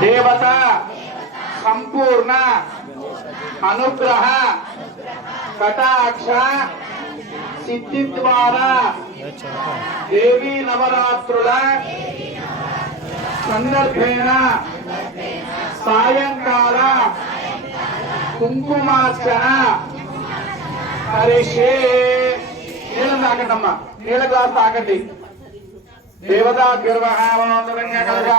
దేవత సంపూర్ణ అనుగ్రహ కటాక్ష సిద్ధి ద్వారా దేవీ నవరాత్రుల సందర్భేణ సాయంకాల కుంకుమార్చన హరిషే నీళ్ళని తాకండమ్మా. నీళ్ళ గ్లాస్ తాకండి. దేవతా గిర్వహారాధనాంగరిషే కలగా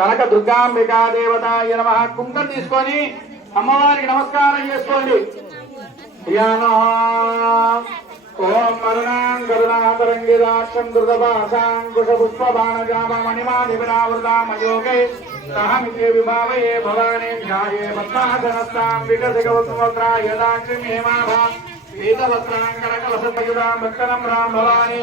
కనక దుర్గాంబికా దేవతాయ నమ. కుంకం తీసుకొని అమ్మవారికి నమస్కారం చేసుకోండి. ఓం మరుణాం కరుణాతరంగి కరుణాతరంగిదాక్షం ధృతపాశాంకుశ పుష్ప బాణజామ మణిమాధిపరావృతామయోగే సహమితే విభావయే భవానీ ధ్యాయే పద్మాసనస్తాం వికసికవత్రాయ దాక్షిం హేమాభా పీతవస్త్రాంకరకలసపయుధాం భక్తనం రాం భవాని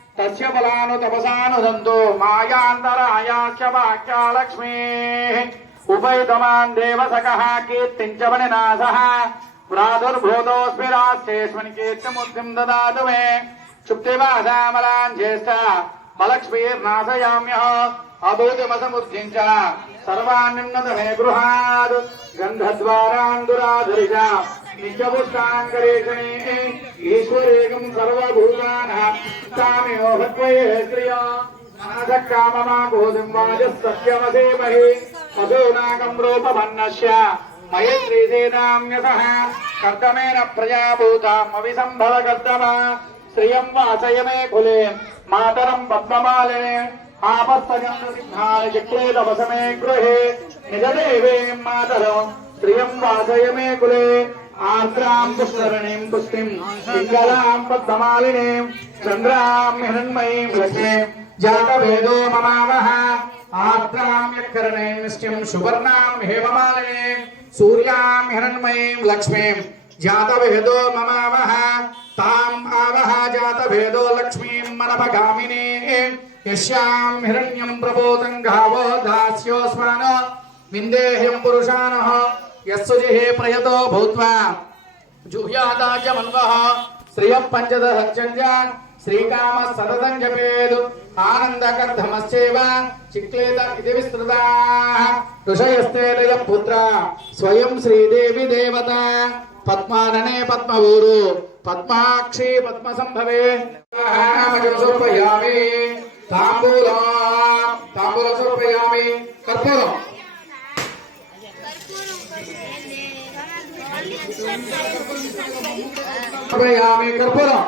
తస్య బలాను తపసానుదంతో మాయాంతరాయాస్య వాక్యాలక్ష్మీ ఉపైతమాన్ దేవసకః కీర్తించమని నాశ ప్రాదుర్భూతోస్మి రాష్ట్రేష్మని కీర్తిముద్ధిం దదాతు మే క్షుప్తివాసామలాన్ జ్యేష్ఠ బలక్ష్మీర్నాశయామ్యః అభూతిమసముద్ధిం చ సర్వాన్నిన్నత మే గృహాద్ గంధద్వారాందురాధరిజ नित्यपुष्टाङ्गरेशने ईश्वरेकम् सर्वभूतानाम् तामेव भद्वये श्रिया। मनसः काममागोधिम् वाजः सत्यमसेमहे मधूनाकम् रूपमन्नश्य मयत्रीसेनाम्यतः कर्दमेन प्रजाभूताम् अभिसम्भव कर्दम श्रियम् वासयमे कुले। मातरम् पद्ममालिने। आपस्तचन्द्रसिंहालचक्रे तपसमे गृहे। निजदेवीम् कुले। आर्द्रा पुष्करणी पुष्टि पिङ्गलां पद्ममालिनीं चन्द्रां हिरण्मयीं लक्ष्मीं जातवेदो ममामः आर्द्रां यत्करणीं निष्ठिं सुवर्णां हेममालिनीं सूर्यां हिरण्मयीं लक्ष्मीं जातवेदो ममामः ताम् आवह जातभेदो लक्ष्मीं मनपगामिनी। यश्याम हिरण्यं प्रबोधं गावो दास्योऽस्मान्। विन्देह्यं पुरुषाणः యస్సుజిహే ప్రయతో భూత్వా జుహ్యాదాచ మన్వః శ్రియం పంచద సత్యంజ శ్రీకామ సతతం జపేదు ఆనందకర్ధమశ్చేవ చిక్లేద ఇది విస్తృతా ఋషయస్తే రయ పుత్ర స్వయం శ్రీదేవి దేవత పద్మాననే పద్మవూరు పద్మాక్షి పద్మ సంభవే సమర్పయామి తాంబూలం తాంబూలం సమర్పయామి కర్పూరం கற்பூரம்